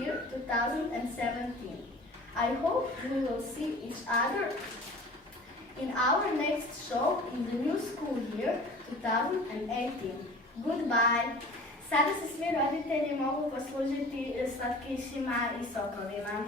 year 2017. I hope we will see each other in our next show in the new school year 2018. Goodbye! Sada se svi roditelji mogu poslužiti slatkišima i sokovima.